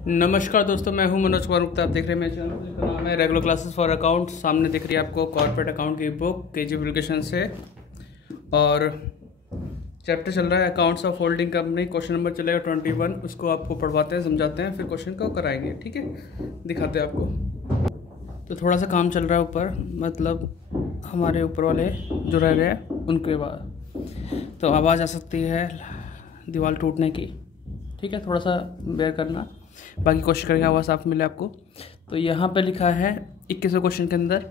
नमस्कार दोस्तों, मैं हूं मनोज कुमार गुप्ता। आप देख रहे हैं मेरे चैनल जिसका नाम है रेगुलर क्लासेस फॉर अकाउंट। सामने दिख रही है आपको कॉर्पोरेट अकाउंट की बुक केजी एप्लीकेशन से, और चैप्टर चल रहा है accounts of holding company. Question number चलेगा 21। उसको आपको पढ़वाते हैं, समझाते हैं, फिर क्वेश्चन को कराएंगे। ठीक है, दिखाते हैं आपको। तो थोड़ा सा काम चल रहा है ऊपर, मतलब हमारे ऊपर वाले जो रह रहे हैं उनके बाद, तो आवाज़ आ सकती है दीवार टूटने की। ठीक है, थोड़ा सा बेयर करना, बाकी कोशिश करेंगे आवाज़ साफ मिले आपको। तो यहाँ पे लिखा है 21वें क्वेश्चन के अंदर,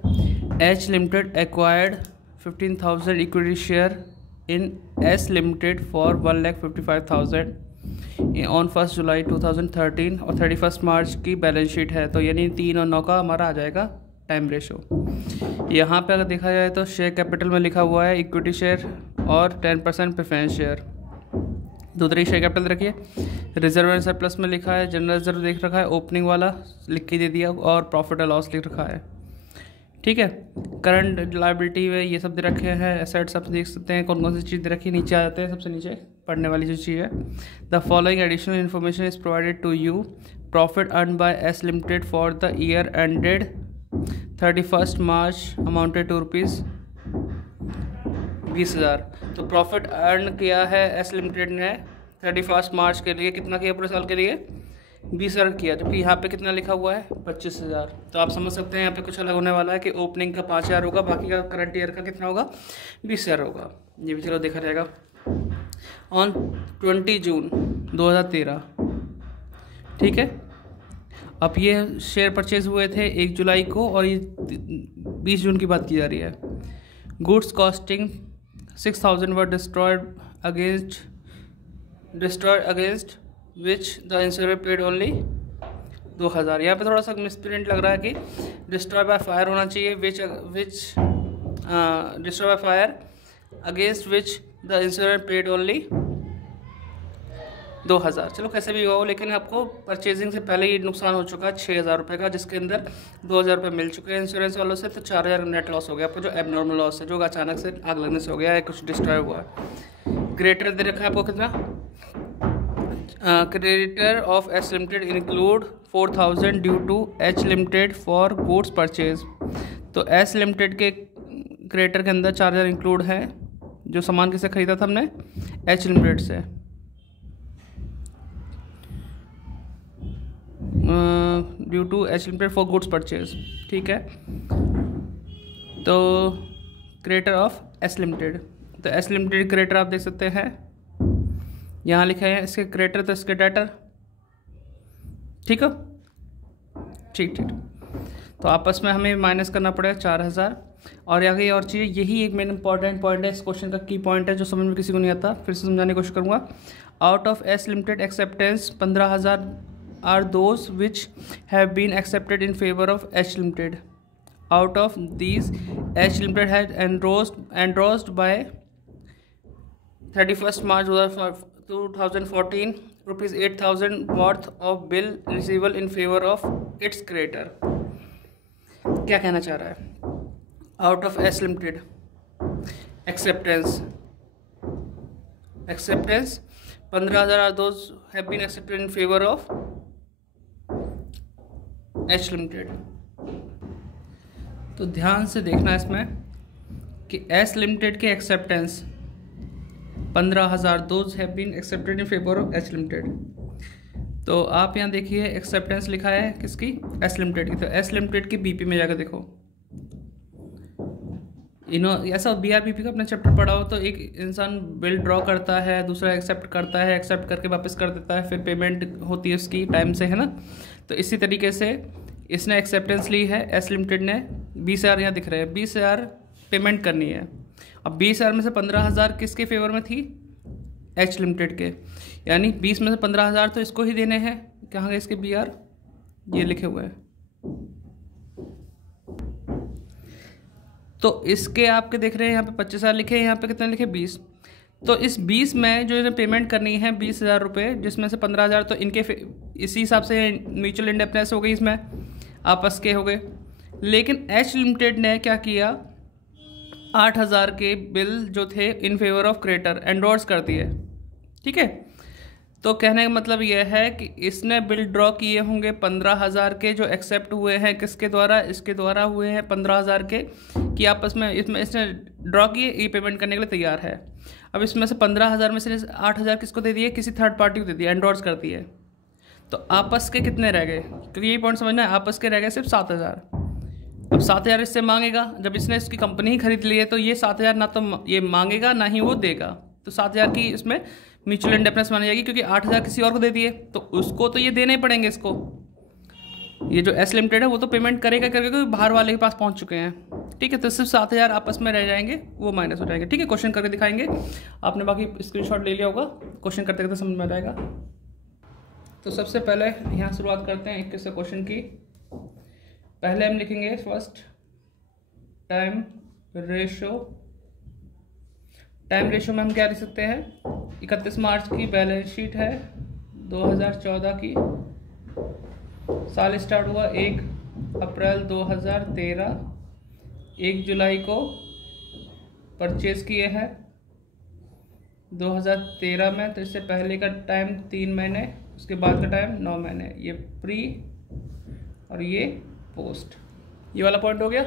H limited acquired 15,000 equity share in S limited for 1,55,000 on 1 जुलाई 2013 और 31 मार्च की बैलेंस शीट है। तो यानी 3 और 9 का हमारा आ जाएगा टाइम रेशो। यहाँ पे अगर देखा जाए तो शेयर कैपिटल में लिखा हुआ है इक्विटी शेयर और 10% प्रेफरेंस शेयर। दूसरी शेयर कैपिटल रखिए। रिजर्व एंड सरप्लस में लिखा है जनरल रिजर्व देख रखा है, ओपनिंग वाला लिख के दे दिया, और प्रॉफिट और लॉस लिख रखा है। ठीक है, करंट लायबिलिटी में ये सब दे रखे हैं, एसेट्स सब देख सकते हैं कौन कौन सी चीज़ दे रखी है। नीचे आ जाते हैं, सबसे नीचे पढ़ने वाली जो चीज़ है, the following additional information is provided to you. Profit earn by S limited for the year ended 31 March amounted to ₹20,000। तो प्रॉफिट अर्न किया है एस लिमिटेड ने 31 मार्च के लिए, कितना किया पूरे साल के लिए? 20,000 किया, जबकि यहाँ पे कितना लिखा हुआ है? 25,000। तो आप समझ सकते हैं यहाँ पे कुछ अलग होने वाला है कि ओपनिंग का 5,000 होगा, बाकी का करंट ईयर का कितना होगा? 20,000 होगा। ये भी चलो देखा जाएगा। ऑन 20 जून 2013, ठीक है। अब ये शेयर परचेज हुए थे 1 जुलाई को, और ये 20 जून की बात की जा रही है। Goods costing 6,000 were destroyed against which the insure paid only 2,000। यहाँ पे थोड़ा सा मिसप्रिंट लग रहा है कि डिस्ट्रॉय बाय फायर होना चाहिए, which destroy by fire against which the insure paid only 2,000। चलो कैसे भी हो, लेकिन आपको परचेजिंग से पहले ही नुकसान हो चुका है 6,000 रुपये का, जिसके अंदर 2,000 रुपये मिल चुके हैं इंश्योरेंस वालों से। तो 4,000 नेट लॉस हो गया आपको, जो एबनॉर्मल लॉस है, जो अचानक से आग लगने से हो गया है, कुछ डिस्ट्रॉय हुआ है। क्रेडिटर दे रखा है आपको कितना? Creditor of S limited include 4,000 due to H limited for goods purchase. तो एस लिमिटेड के क्रेडिटर के अंदर 4,000 इंक्लूड है, जो सामान किसे खरीदा था हमने? एच लिमिटेड से। Due to H limited for goods purchase, ठीक है। तो क्रेडिटर ऑफ एस लिमिटेड, तो एस लिमिटेड क्रेडिटर आप देख सकते हैं, यहाँ लिखे हैं इसके क्रेडिटर, तो इसके डेटर। ठीक है, ठीक। तो आपस में हमें माइनस करना पड़ेगा 4,000। और आगे और चीज़, यही एक मेन इंपॉर्टेंट पॉइंट है इस क्वेश्चन का, की पॉइंट है, जो समझ में किसी को नहीं आता, फिर से समझाने की कोशिश करूँगा। Out of S limited acceptance 15,000 are those which have been accepted in favor of H Limited. Out of these, H Limited had endorsed by 31st March 2014 rupees 8,000 worth of bill receivable in favor of its creator. क्या कहना चाह रहा है? Out of S Limited acceptance 15,000 are those have been accepted in favor of H limited. तो ध्यान से देखना इसमें कि एस लिमिटेड के acceptance 15,000 those have been accepted in favour of H limited. तो आप यहाँ देखिए एक्सेप्टेंस लिखा है किसकी? एस लिमिटेड की। तो एस लिमिटेड की बीपी में जाकर देखो, ऐसा BRBP का अपना चैप्टर पढ़ा हो तो एक इंसान बिल ड्रॉ करता है, दूसरा एक्सेप्ट करता है, एक्सेप्ट करके वापस कर देता है, फिर पेमेंट होती है उसकी टाइम से, है ना। तो इसी तरीके से इसने एक्सेप्टेंस ली है, एस लिमिटेड ने 20,000 यहाँ दिख रहे हैं, 20,000 पेमेंट करनी है। अब 20,000 में से 15,000 किसके फेवर में थी? एच लिमिटेड के, यानी 20 में से 15,000 तो इसको ही देने हैं। कहाँ गए इसके BR? ये लिखे हुए हैं। तो इसके आपके देख रहे हैं यहाँ पे 25,000 लिखे हैं, यहाँ पे कितने लिखे? 20। तो इस 20 में जो इन्हें पेमेंट करनी है 20,000 रुपये, जिसमें से 15,000 तो इनके इसी हिसाब से म्यूचुअल इंडेपनेस हो गई, इसमें आपस के हो गए। लेकिन एच लिमिटेड ने क्या किया? 8,000 के बिल जो थे इन फेवर ऑफ क्रेडिटर एंडोर्स कर दिए, ठीक है। तो कहने का मतलब यह है कि इसने बिल ड्रॉ किए होंगे 15,000 के, जो एक्सेप्ट हुए हैं किसके द्वारा, इसके द्वारा हुए हैं 15,000 के, कि आपस में इसमें इसने ड्रॉ किए, ई पेमेंट करने के लिए तैयार है। अब इसमें से 15,000 में से 8,000 किसको दे दिए, किसी थर्ड पार्टी को दे दिया, एंडोर्स कर दिए। तो आपस के कितने रह गए, क्योंकि यही पॉइंट समझना है, आपस के रह गए सिर्फ 7,000। अब 7,000 इससे मांगेगा, जब इसने इसकी कंपनी ही खरीद ली है तो ये 7,000 ना तो ये मांगेगा ना ही वो देगा, तो 7,000 की इसमें म्यूचुअल इंडेपनेस मानी जाएगी, क्योंकि 8,000 किसी और को दे दिए तो उसको तो ये देने ही पड़ेंगे इसको। ये जो एस लिमिटेड है वो तो पेमेंट करेगा क्योंकि बाहर वाले के पास पहुंच चुके हैं, ठीक है। तो सिर्फ 7,000 आपस में रह जाएंगे, वो माइनस हो जाएंगे, ठीक है। क्वेश्चन करके दिखाएंगे, आपने बाकी स्क्रीनशॉट ले लिया होगा, क्वेश्चन करते करते समझ में आ जाएगा। तो सबसे पहले यहाँ शुरुआत करते हैं 21 क्वेश्चन की। पहले हम लिखेंगे first time ratio. Time ratio में हम क्या लिख सकते हैं, 31 मार्च की बैलेंस शीट है 2014 की, साल स्टार्ट हुआ 1 अप्रैल 2013, 1 जुलाई को परचेज किए हैं 2013 में, तो इससे पहले का टाइम 3 महीने, उसके बाद का टाइम 9 महीने, ये प्री और ये पोस्ट, ये वाला पॉइंट हो गया।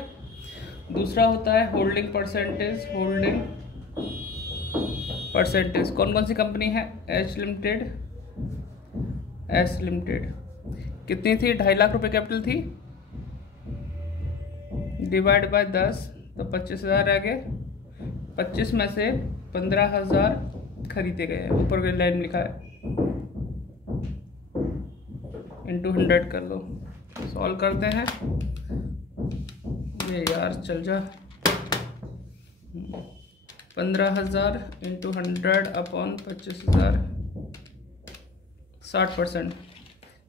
दूसरा होता है होल्डिंग परसेंटेज। होल्डिंग परसेंटेज कौन कौन सी कंपनी है, एच लिमिटेड, एस लिमिटेड, कितनी थी, 2.5 लाख रुपए कैपिटल थी, डिवाइड बाय 10 तो 25,000 रह गए, 25 में से 15,000 खरीदे गए हैं, ऊपर की लाइन लिखा है, इंटू 100 कर दो, सॉल्व करते हैं। ये यार चल जा, 15,000 इंटू 100 अपॉन 25,000, 60%,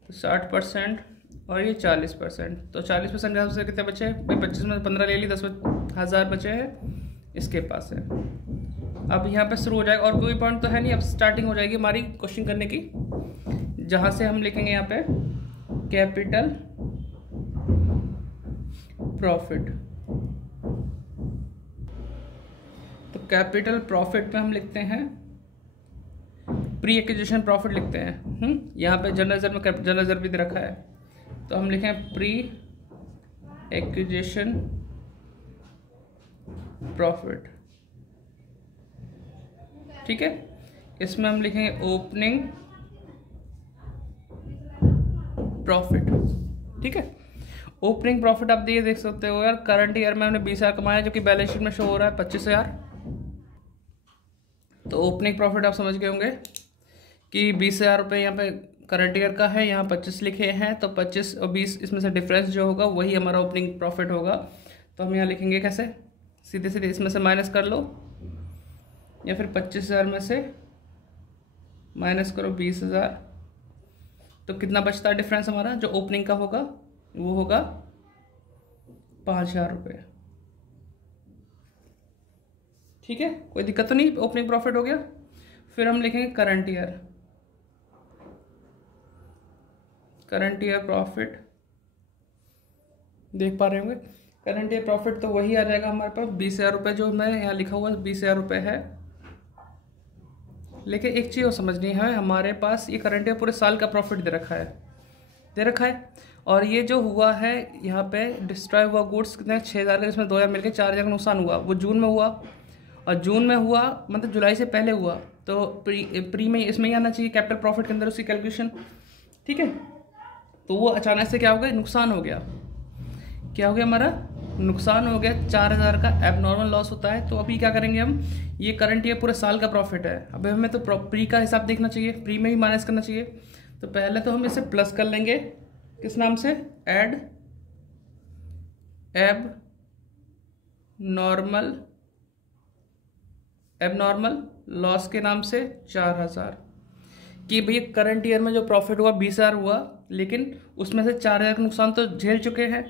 तो 60% और ये 40%, तो 40% यहाँ से कितने बचे भाई, 25 में 15 ले ली, 10,000 बचे हैं इसके पास है। अब यहाँ पे शुरू हो जाएगा, और कोई पॉइंट तो है नहीं, अब स्टार्टिंग हो जाएगी हमारी क्वेश्चन करने की, जहाँ से हम लिखेंगे यहाँ पे कैपिटल प्रॉफिट। तो कैपिटल प्रॉफिट में हम लिखते हैं प्री एक्विजिशन प्रॉफिट लिखते हैं। यहाँ पे जनरल रिजर्व में जनरल रिजर्व भी दे रखा है, तो हम लिखें प्री एक्विजिशन प्रॉफिट, ठीक है। इसमें हम लिखेंगे ओपनिंग प्रॉफिट, ठीक है। ओपनिंग प्रॉफिट आप ये देख सकते हो यार, करंट ईयर में हमने 20,000 कमाया, जो कि बैलेंस शीट में शो हो रहा है 25,000। तो ओपनिंग प्रॉफिट आप समझ गए होंगे कि 20,000 रुपये यहाँ पे करंट ईयर का है, यहाँ 25 लिखे हैं, तो 25 और 20 इसमें से डिफरेंस जो होगा वही हमारा ओपनिंग प्रॉफिट होगा। तो हम यहाँ लिखेंगे कैसे, सीधे सीधे इसमें से माइनस कर लो, या फिर 25,000 में से माइनस करो 20,000, तो कितना बचता है डिफरेंस हमारा, जो ओपनिंग का होगा वो होगा 5,000 रुपये, ठीक है। कोई दिक्कत तो नहीं, ओपनिंग प्रॉफिट हो गया। फिर हम लिखेंगे current year, current year profit देख पा रहे होंगे। करंट ईयर प्रॉफिट तो वही आ जाएगा हमारे पास 20,000 रुपये, जो मैं यहाँ लिखा हुआ 20,000 रुपये है। लेकिन एक चीज़ और समझनी है, हमारे पास ये करंट ईयर पूरे साल का प्रॉफिट दे रखा है, और ये जो हुआ है यहाँ पे डिस्ट्रॉय हुआ गुड्स कितने 6,000 का, इसमें 2,000 मिलकर 4,000 का नुकसान हुआ, वो जून में हुआ, और जून में हुआ मतलब जुलाई से पहले हुआ, तो प्री में इसमें ही आना चाहिए कैपिटल प्रॉफिट के अंदर उसकी कैलकुलेशन, ठीक है। तो वो अचानक से क्या हो गया, नुकसान हो गया, क्या हो गया हमारा, नुकसान हो गया, 4,000 का एबनॉर्मल लॉस होता है। तो अभी क्या करेंगे हम, ये करंट ईयर पूरे साल का प्रॉफिट है, अभी हमें तो प्री का हिसाब देखना चाहिए, प्री में ही माइनस करना चाहिए। तो पहले तो हम इसे प्लस कर लेंगे, किस नाम से, एड एबनॉर्मल लॉस के नाम से 4,000, कि भैया करंट ईयर में जो प्रॉफिट हुआ 20,000 हुआ, लेकिन उसमें से 4,000 का नुकसान तो झेल चुके हैं,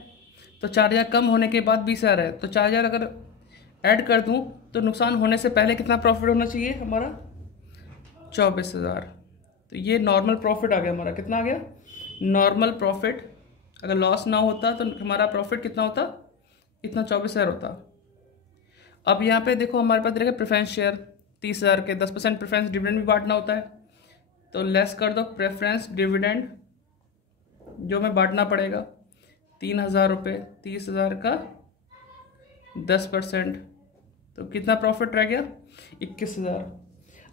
तो 4,000 कम होने के बाद 20,000 है, तो 4,000 अगर ऐड कर दूं तो नुकसान होने से पहले कितना प्रॉफिट होना चाहिए हमारा, 24,000। तो ये नॉर्मल प्रॉफिट आ गया हमारा, कितना आ गया नॉर्मल प्रॉफिट। अगर लॉस ना होता तो हमारा प्रॉफिट कितना होता, इतना 24,000 होता। अब यहाँ पे देखो हमारे पास देखा प्रेफरेंस शेयर 30,000 के 10% प्रेफरेंस डिविडेंड भी बांटना होता है, तो लेस कर दो प्रेफरेंस डिविडेंड जो हमें बांटना पड़ेगा 3,000 रुपये, 30,000 का 10%, तो कितना प्रॉफिट रह गया 21,000।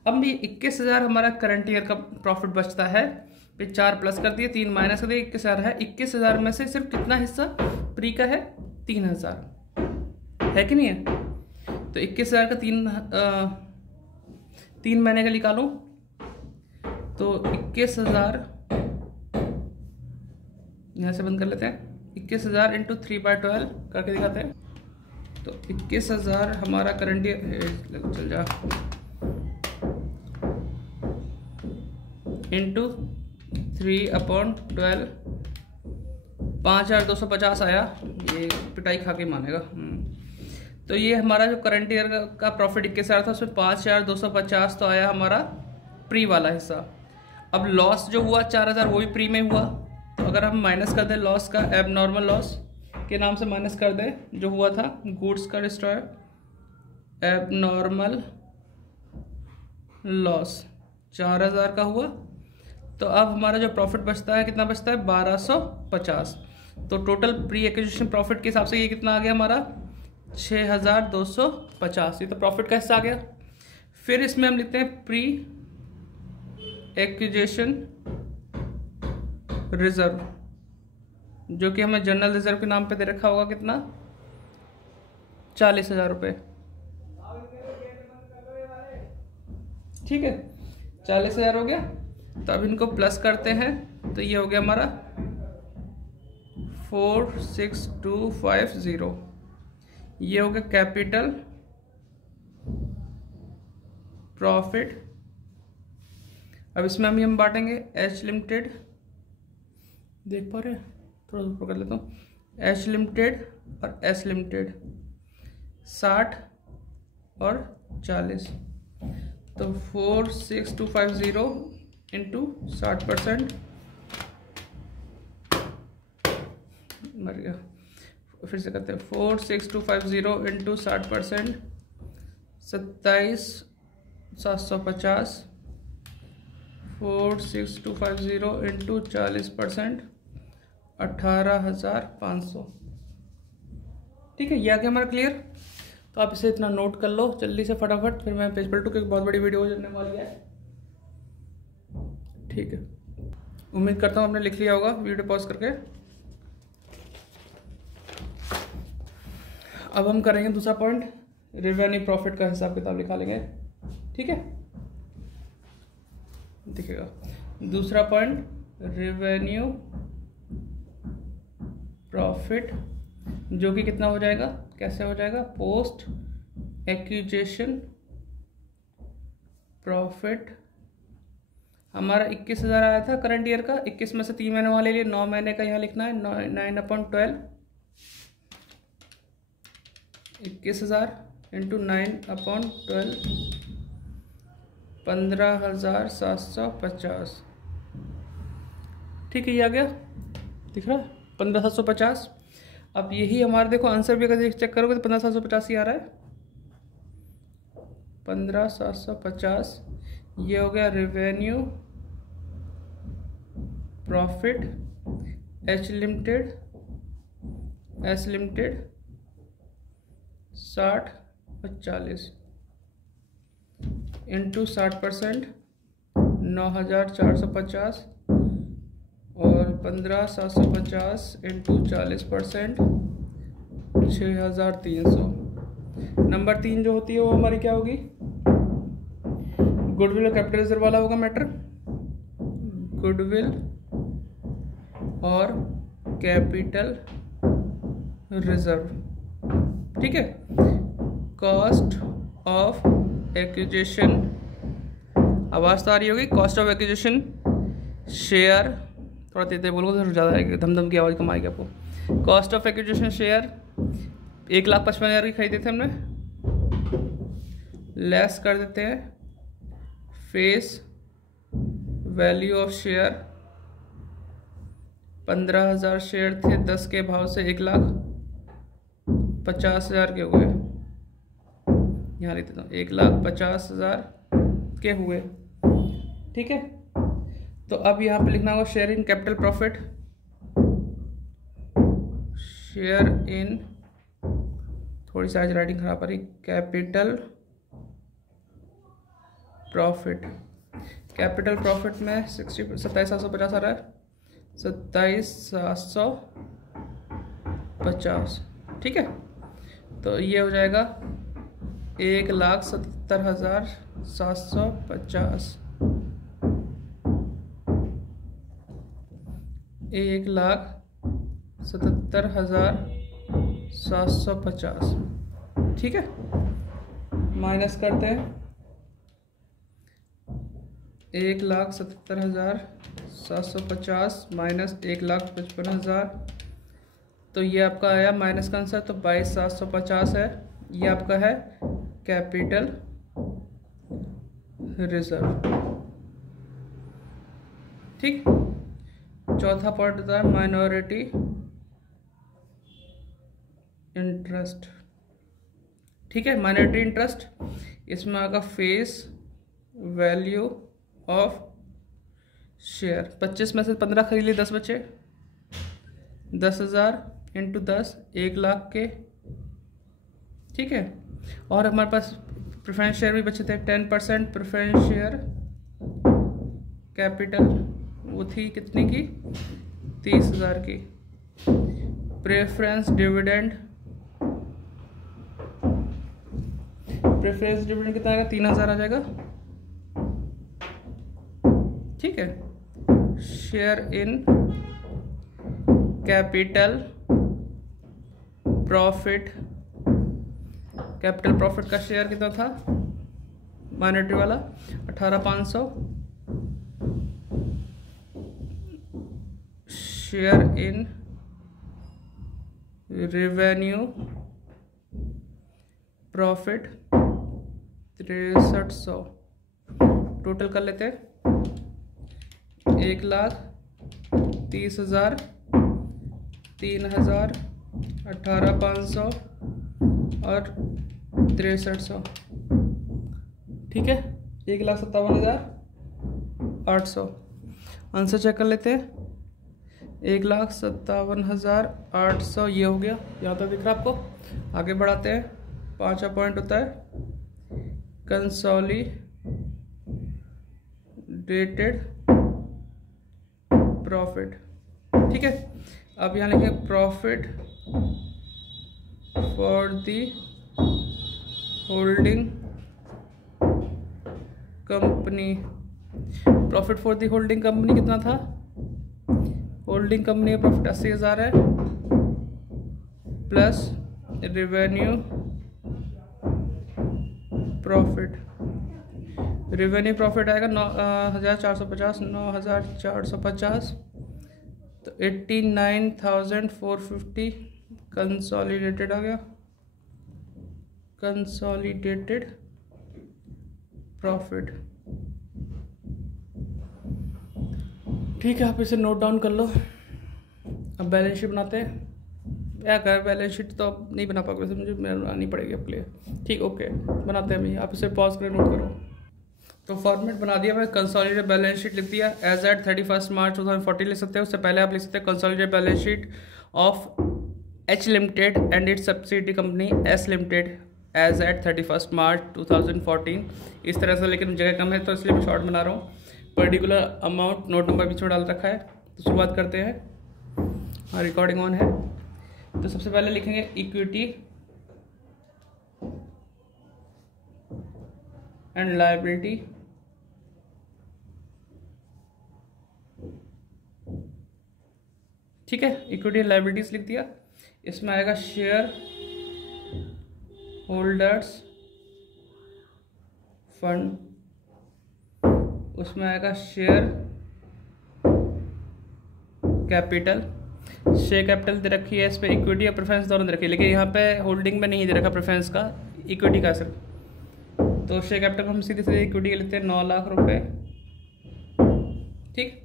अब ये 21,000 हमारा करंट ईयर का प्रॉफिट बचता है, फिर 4 प्लस कर दिए, 3 माइनस कर दिए, 21,000 है। 21,000 में से सिर्फ कितना हिस्सा प्री का है 3,000 है कि नहीं है। तो 21,000 का 3 महीने का निकालूं तो 21,000 यहाँ से बंद कर लेते हैं, 21,000 इंटू 3/12 करके दिखाते हैं। तो 21,000 हमारा करंट ईयर चल जा इंटू 3/12 5,250 आया, ये पिटाई खा के मानेगा। तो ये हमारा जो करंट ईयर का प्रॉफिट 21,000 था उसमें 5,250 तो आया हमारा प्री वाला हिस्सा। अब लॉस जो हुआ 4,000 वो भी प्री में हुआ, तो अगर हम माइनस कर दें लॉस का, एबनॉर्मल लॉस के नाम से माइनस कर दें जो हुआ था गुड्स का डिस्ट्रॉय, एबनॉर्मल लॉस 4,000 का हुआ। तो अब हमारा जो प्रॉफिट बचता है कितना बचता है 1,250। तो टोटल प्री एक्विजिशन प्रॉफिट के हिसाब से ये कितना आ गया हमारा 6,250। ये तो प्रॉफिट का हिस्सा आ गया। फिर इसमें हम लिखते हैं प्री एक्विजिशन रिजर्व, जो कि हमें जनरल रिजर्व के नाम पे दे रखा होगा कितना 40,000 रुपये। ठीक है, 40,000 हो गया। तो अब इनको प्लस करते हैं तो ये हो गया हमारा 4,6,250। ये हो गया कैपिटल प्रॉफिट। अब इसमें हम बांटेंगे एच लिमिटेड, देख पा रहे हैं, थोड़ा ऊपर कर लेता हूँ, एच लिमिटेड और एस लिमिटेड 60 और 40। तो 4,6,250 इंटू 60%, मर गया, फिर से करते हैं 4,6,250 इंटू 60%, 27,750, 4,6,250 इंटू 40%, 18,500। ठीक है, ये आ गया हमारा क्लियर। तो आप इसे इतना नोट कर लो जल्दी से फटाफट, फिर मैं पेज पलटू, क्योंकि बहुत बड़ी वीडियो हो जाने वाली है। ठीक है, उम्मीद करता हूँ आपने लिख लिया होगा वीडियो पॉज करके। अब हम करेंगे दूसरा पॉइंट, रेवेन्यू प्रॉफिट का हिसाब किताब निकालेंगे। ठीक है, दिखेगा दूसरा पॉइंट, रेवेन्यू प्रॉफिट, जो कि कितना हो जाएगा, कैसे हो जाएगा, पोस्ट एक्विजिशन प्रॉफिट। हमारा 21,000 आया था करंट ईयर का, 21 में से 3 महीने वाले लिए 9 महीने का यहाँ लिखना है, 9/12, 21,000 इंटू 9/12, 15,750। ठीक है, ये आ गया, दिख रहा है 15,750। अब यही हमारा देखो आंसर भी अगर चेक करोगे तो 15,750 ही आ रहा है, 15,750। ये हो गया revenue profit, H limited, S limited 60 और 40 इंटू 60%, 9,450 और 15,750 इंटू 40%, 6,300। नंबर 3 जो होती है वो हमारी क्या होगी, गुडविल और कैपिटल रिजर्व वाला होगा मैटर, गुडविल और कैपिटल रिजर्व। ठीक है, कॉस्ट ऑफ एक्विजिशन, आवाज़ तो आ रही होगी, कॉस्ट ऑफ एक्विजिशन शेयर, थोड़ा तेज बोलोगे तो ज़्यादा आएगी, धमधम की आवाज़ कम आएगी आपको। कॉस्ट ऑफ एक्विजिशन शेयर 1,55,000 की खरीदे थे हमने, लेस कर देते हैं face value of share, 15,000 share थे, 10 के भाव से 1,50,000 के हुए, यहाँ लिख देता हूँ 1,50,000 के हुए। ठीक है, तो अब यहाँ पे लिखना होगा share in capital profit, share in, थोड़ी सी आज राइटिंग खराब आ रही, कैपिटल प्रॉफिट। कैपिटल प्रॉफिट में 27,750 आ रहा है, 27,750, ठीक है। तो ये हो जाएगा 1,77,750, 1,77,750, ठीक है। माइनस करते हैं 1,77,750 माइनस 1,55,000, तो ये आपका आया माइनस का आंसर, तो 22,750 है। ये आपका है कैपिटल रिजर्व, ठीक। चौथा पॉइंट होता है माइनॉरिटी इंटरेस्ट, ठीक है। माइनॉरिटी इंटरेस्ट, इसमें आएगा फेस वैल्यू ऑफ शेयर। 25 में से 15 खरीद लिए, 10 बचे, 10,000 इंटू 10, 1,00,000 के, ठीक है। और हमारे पास प्रेफरेंस शेयर भी बचे थे, 10% प्रेफरेंस शेयर कैपिटल, वो थी कितने की, 30,000 की। प्रेफरेंस डिविडेंड, प्रेफरेंस डिविडेंड कितना आएगा, 3,000 आ जाएगा, ठीक है। Share in capital profit, capital profit का शेयर कितना था माइनॉरिटी वाला, 18,500। Share in revenue profit 6300। Total कर लेते हैं, 1,30,000, 3,000, 18,500 और 6300, ठीक है। 1,57,800। आंसर चेक कर लेते हैं, 1,57,800 ये हो गया, यहाँ तक दिख रहा है आपको। आगे बढ़ाते हैं, 5वां पॉइंट होता है कंसोलिडेटेड प्रॉफिट, ठीक है। अब यहाँ लिखेंगे profit for the holding company. Profit for the holding company कितना था, होल्डिंग कंपनी का प्रॉफिट 80,000 है, plus revenue profit. Revenue profit आएगा 9,450, 9,450, तो 89,450 कंसोलिडेटेड आ गया, कंसोलिडेटेड प्रॉफिट, ठीक है। आप इसे नोट डाउन कर लो। अब बैलेंस शीट बनाते हैं, क्या करें, बैलेंस शीट तो अब नहीं बना पाओगे, मुझे बनानी पड़ेगी आपके लिए, ठीक, ओके बनाते हैं। आप इसे पॉज करें, नोट करो। तो फॉर्मेट बना दिया मैं, कंसोलिडेटेड बैलेंस शीट लिख दिया, एज एट 31 मार्च 2014 लिख सकते हैं। उससे पहले आप लिख सकते हैं consolidated balance sheet of H limited and its subsidiary company S limited as at 31 March 2014, इस तरह से। लेकिन जगह कम है तो इसलिए मैं शॉर्ट बना रहा हूँ। पर्टिकुलर अमाउंट नोट नंबर बीच में डाल रखा है। तो शुरुआत करते हैं, हाँ रिकॉर्डिंग ऑन है। तो सबसे पहले लिखेंगे इक्विटी एंड लायबिलिटी, ठीक है। इक्विटी एंड लायबिलिटीज लिख दिया। इसमें आएगा शेयर होल्डर्स फंड, उसमें आएगा शेयर कैपिटल। शेयर कैपिटल दे रखी है, इस पर इक्विटी और प्रेफरेंस दोनों दे रखी है, लेकिन यहाँ पे होल्डिंग में नहीं दे रखा प्रेफरेंस का, इक्विटी का सिर्फ। तो शेयर कैपिटल को हम सीधे सीधे इक्विटी लेते हैं 9 लाख रुपए, ठीक।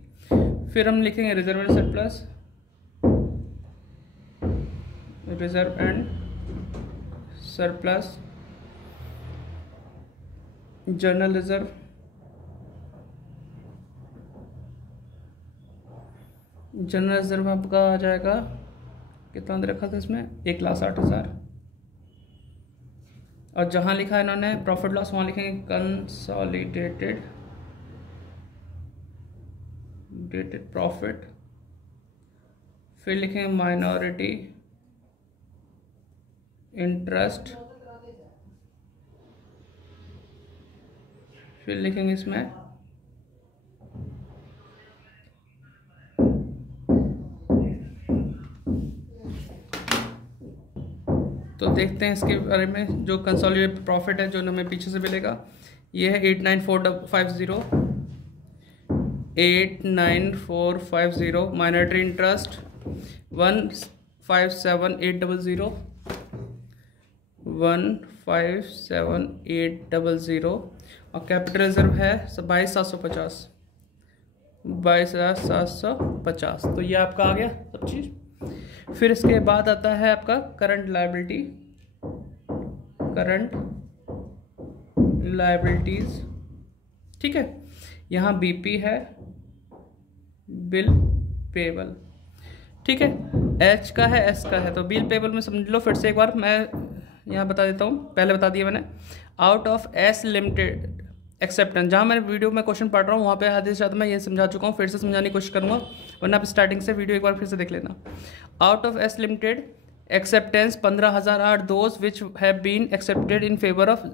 फिर हम लिखेंगे reserve and surplus, reserve and surplus, general reserve, general reserve आपका आ जाएगा, कितना दे रखा था इसमें, 1,60,000। और जहाँ लिखा है इन्होंने प्रॉफिट लॉस वहाँ लिखेंगे कंसोलिडेटेड प्रॉफिट, फिर लिखेंगे माइनॉरिटी इंटरेस्ट, फिर लिखेंगे इसमें तो देखते हैं इसके बारे में। जो कंसोलिडेटेड प्रॉफिट है जो हमें पीछे से मिलेगा, ये है 89450 माइनॉरिटी इंटरेस्ट 157,800 और कैपिटल रिजर्व है 22,750। तो ये आपका आ गया सब चीज़। फिर इसके बाद आता है आपका करंट लायबिलिटीज। ठीक है, यहाँ बीपी है बिल पेबल। ठीक है, एच का है एस का है, तो बिल पेबल में समझ लो। फिर से एक बार मैं यहाँ बता देता हूँ, पहले बता दिया मैंने। Out of S limited acceptance, जहाँ मैं वीडियो में क्वेश्चन पढ़ रहा हूँ वहाँ पे आधे से ज़्यादा मैं ये समझा चुका हूँ, फिर से समझाने की कोशिश करूँगा, वरना आप स्टार्टिंग से वीडियो एक बार फिर से देख लेना। Out of S limited acceptance 15,000 are those which have been accepted in favour of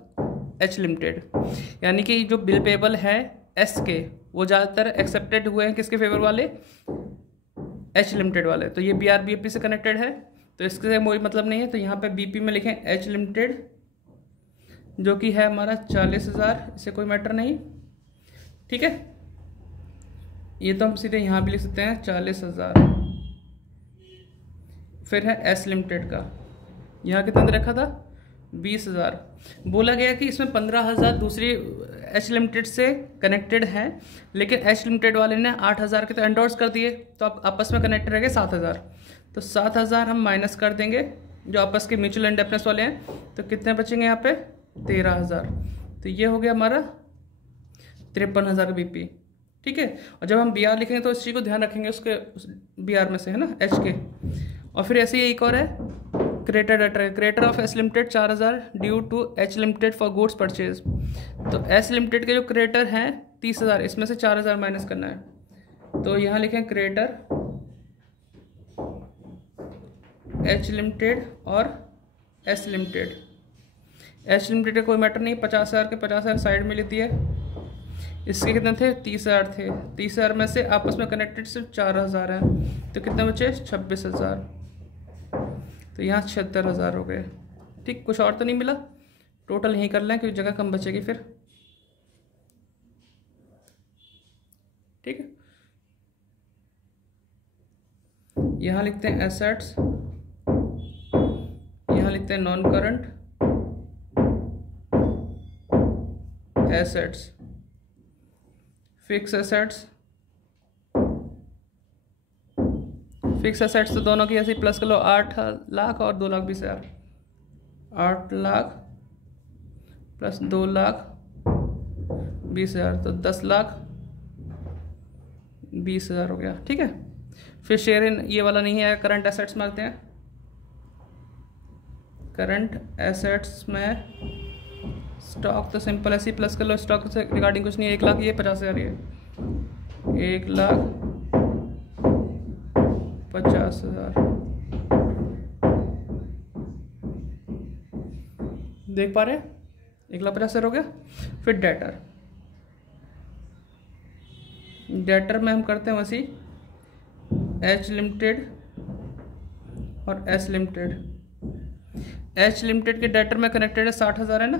H limited. यानी कि जो बिल पेबल है एस के, वो ज़्यादातर एक्सेप्टेड हुए हैं किसके फेवर वाले, एच लिमिटेड वाले। तो ये BRBAP से कनेक्टेड है, तो इसके कोई मतलब नहीं है। तो यहाँ पे BP में लिखें एच लिमिटेड, जो कि है हमारा 40,000, इससे कोई मैटर नहीं। ठीक है, ये तो हम सीधे यहाँ भी लिख सकते हैं 40,000। फिर है एस लिमिटेड का, यहाँ कितना दे रखा था 20,000। बोला गया कि इसमें 15,000 दूसरी एच लिमिटेड से कनेक्टेड है, लेकिन एच लिमिटेड वाले ने 8,000 के तो एंडोर्स कर दिए, तो अब आपस में कनेक्टेड रह गए 7,000। तो 7,000 हम माइनस कर देंगे जो आपस के म्यूचुअल इंडेप्टनेस वाले हैं, तो कितने बचेंगे यहाँ पे 13,000। तो ये हो गया हमारा 53,000 का बीपी। ठीक है, और जब हम BR लिखेंगे तो इस चीज़ को ध्यान रखेंगे, उसके BR में से है ना एच के। और फिर ऐसे ही एक और है creditor debtor, creditor of S limited 4,000 due to H limited for goods purchase. तो एस लिमिटेड के जो क्रेडिटर हैं 30,000, इसमें से 4,000 माइनस करना है। तो यहाँ लिखें क्रेडिटर एच लिमिटेड और एस लिमिटेड। एच लिमिटेड का कोई मैटर नहीं, 50,000 के 50,000 साइड में लेती है। इसके कितने थे 30,000 थे, 30,000 में से आपस में कनेक्टेड सिर्फ 4,000 हैं, तो कितने बचे 26,000। तो यहाँ 76,000 हो गए। ठीक, कुछ और तो नहीं मिला, टोटल यहीं कर लें क्योंकि जगह कम बचेगी फिर। ठीक है, यहाँ लिखते हैं एसेट्स, यहाँ लिखते हैं non current assets, fix assets. Fix assets तो दोनों की ऐसे प्लस कर लो, 8 लाख और 2,20,000। 8 लाख प्लस 2,20,000, तो 10,20,000 हो गया। ठीक है, फिर शेयर इन ये वाला नहीं है, करंट एसेट्स मारते हैं। करंट एसेट्स में स्टॉक तो सिंपल ऐसे ही प्लस कर लो, स्टॉक से रिगार्डिंग कुछ नहीं है। 1 लाख, ये 50,000, ये 1,50,000। देख पा रहे हैं, 1,50,000 हो गया। फिर डेटर में हम करते हैं वैसे एच लिमिटेड और एस लिमिटेड। एच लिमिटेड के डेटर में कनेक्टेड है 60,000 है ना,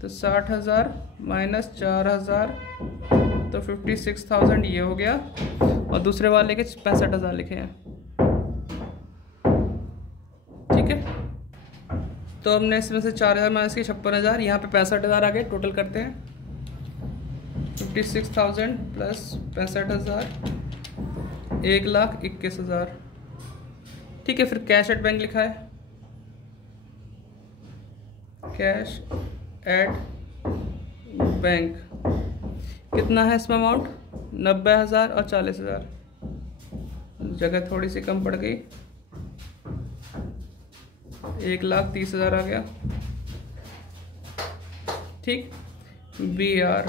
तो 60,000 माइनस 4,000 तो 56,000 ये हो गया। और दूसरे वाले के 65,000 लिखे हैं। ठीक है, तो हमने इसमें से 4,000 माइनस की 56,000, यहाँ पे 65,000 आ गए। टोटल करते हैं 56,000 प्लस 65,000 1,21,000। ठीक है, फिर कैश एट बैंक लिखा है, कैश एट बैंक कितना है इसमें अमाउंट 90,000 और 40,000। जगह थोड़ी सी कम पड़ गई, 1,30,000 आ गया। ठीक, BR।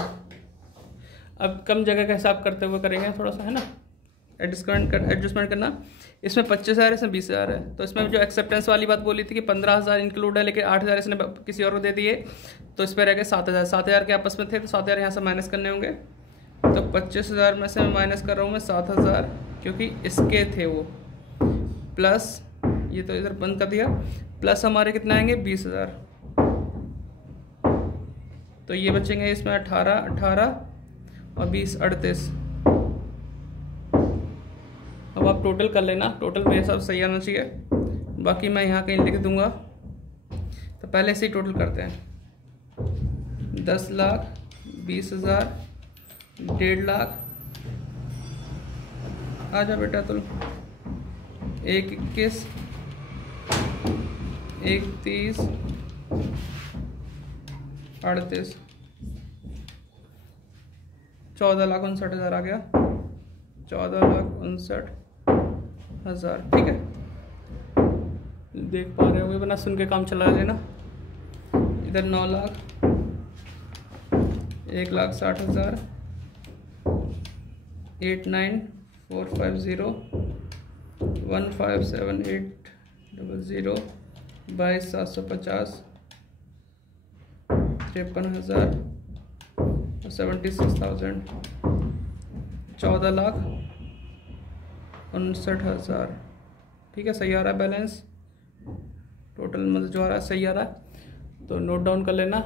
अब कम जगह का हिसाब करते हुए करेंगे थोड़ा सा, है ना, एडजस्टमेंट करना। इसमें 25,000 इसमें 20,000 है, तो इसमें जो एक्सेप्टेंस वाली बात बोली थी कि 15,000 इंक्लूड है, लेकिन 8,000 इसने किसी और को दे दिए, तो इस पर रह गए 7,000। 7,000 के आपस में थे, तो 7,000 यहाँ से माइनस करने होंगे। तो 25,000 में से मैं माइनस कर रहा हूँ मैं 7,000, क्योंकि इसके थे वो, प्लस ये तो इधर बंद कर दिया, प्लस हमारे कितने आएंगे 20,000। तो ये बचेंगे इसमें 18 और 20 38। अब आप टोटल कर लेना, टोटल मेरे हिसाब से सही आना चाहिए, बाकी मैं यहाँ कहीं लिख दूंगा। तो पहले से ही टोटल करते हैं। 10 लाख, 20,000, 1.5 लाख, आ जा बेटा तुम, 1,21, 1,30, 38, 14,59,000 आ गया, 14,59,000। ठीक है, देख पा रहे होगे, बना सुन के काम चला लेना। इधर 9 लाख, 1,60,000, 89,450, 15,7800, 22,750, 53,000 और 76,000, 14,59,000। ठीक है, सही आ रहा है बैलेंस, टोटल मतलब जो आ रहा है सही आ रहा है, तो नोट डाउन कर लेना।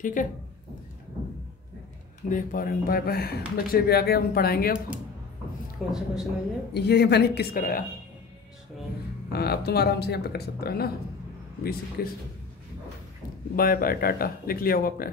ठीक है, देख पा रहे हैं। बाय बाय, बच्चे भी आ गए, हम पढ़ाएंगे अब। कौन सा क्वेश्चन है ये मैंने 21 कराया। हाँ, अब तुम आराम से यहाँ पे कर सकते हो, है ना, 20-21। बाय बाय, टाटा, लिख लिया होगा आपने।